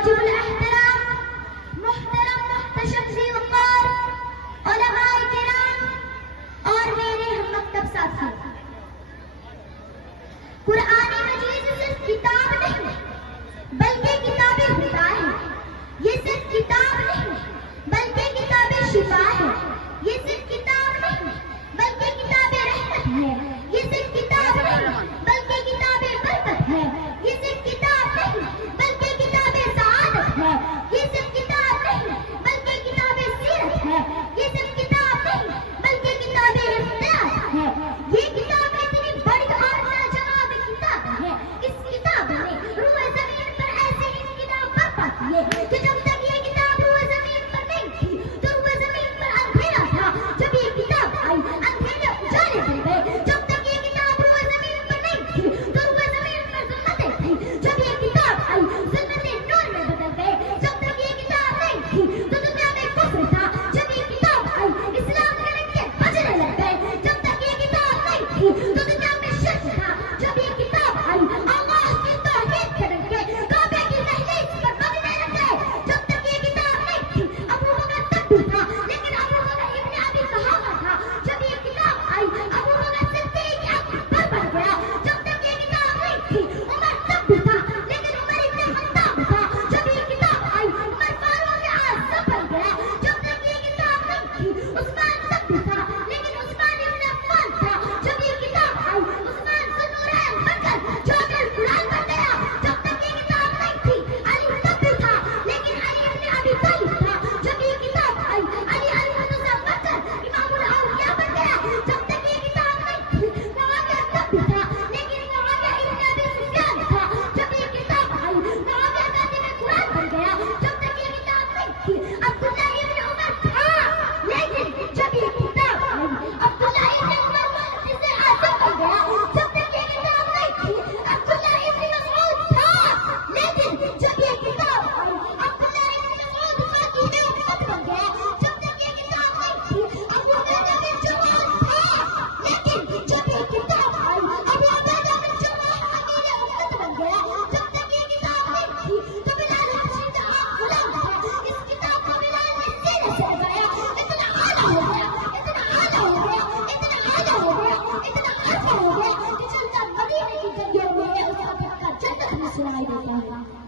واجب الاحترام محترم محتشم ذی وقار علماء کرام اور میرے ہم مکتب ساتھی، قرآن مجید صرف کتاب نہیں بلکہ کتاب خدا ہے۔ یہ صرف کتاب نہیں بلکہ کتاب شفا ہے۔ یہ صرف کتاب نہیں بلکہ کتاب رحمت ہے۔ یہ صرف کتاب نہیں بلکہ کتاب برکت ہے۔ یہ صرف کتاب نہیں بلکہ کتاب سعادت ہے۔ یہ صرف کتاب نہیں بلکہ کتاب سیرت ہے۔ یہ صرف کتاب نہیں بلکہ کتاب اختیار ہے۔ یہ کتاب اتنی بڑی اور لاجواب کتاب ہے، اس کتاب نے روح زمین پر ایسے انقلاب برپا کیے کہ جب تک یہ کتاب روح زمین پر نہیں تھی تو روح زمین پر اندھیرا تھا۔ جب یہ کتاب آئی اندھیرے اجالے بن گئے۔ جب تک یہ کتاب روح زمین پر نہیں تھی تو روح زمین پر ظلمتیں تھیں۔ جب یہ کتاب آئی ظلمتیں نور میں بدل گئے۔ جب تک یہ کتاب نہیں تھی تو دنیا میں کفر تھا۔ جب یہ کتاب آئی اسلام کے رنگے بجنے لگ گئے۔ جب تک یہ کتاب نہیں تھی تو دنیا میں شرک تھا۔ جب یہ کتاب آئی اللہ کی توحید کے رنگے کعبے کی دہلیز پر بجنے لگ گئے۔ جب تک یہ کتاب نہیں تھی ابو بکر تب بھی تھا لیکن ابو بکر ابن ابی قحافہ تھا۔ جب یہ کتاب آئی ابو بکر صدیق اکبر بن گیا۔ جب تک یہ کتاب نہیں تھی عمر تب بھی تھا لیکن عمر ابن خطاب تھا۔ جب یہ کتاب آئی عمر فاروق اعظم بن گیا۔ جب تک یہ کتاب نہیں تھی عثمان تب بھی تھا لیکن عثمان ابن عفان تھا۔ جب یہ کتاب آئی عثمان ذوالنورین بن کر جوہر قرآن بن گیا۔ جب تک یہ کتاب نہیں تھی علی تب بھی تھا لیکن علی ابن ابی طالب تھا۔ جب یہ کتاب آئی علی المرتضیٰ بن کر امام الاولیاء بن گیا۔ جب تک یہ کتاب نہیں تھی معاویہ تب بھی تھا لیکن معاویہ ابن ابی سفیان تھا۔ جب یہ کتاب آئی معاویہ خادم قرآن بن گیا۔ جب تک یہ کتاب نہیں تھی عبداللہ ابن عمر تھا لیکن جب یہ کتاب آئی عبداللہ ابن عمر محدث اعظم بن گیا۔ جب تک یہ کتاب نہیں تھی عبداللہ ابن مسعود تھا لیکن جب یہ کتاب آئی عبداللہ ابن مسعود فقیہ امت بن گیا۔ جب تک یہ کتاب نہیں تھی ابو عبیدہ بن جراح تھا لیکن جب یہ کتاب آئی ابو عبیدہ بن جراح امیر امت بن گیا۔ جب تک یہ کتاب نہیں تھی تو بلال حبشی کا غلام تھا۔ اس کتاب کو بلال نے سینے سے لگایا، اتنا اعلیٰ ہو گیا، اتنا اعلیٰ ہو گیا، اتنا اعلیٰ ہو گیا، اتنا عرفہ ہو گیا کہ چلتا مدینے کی گلیوں میں اس وقت کا جنت میں سنائی دیتا ہے۔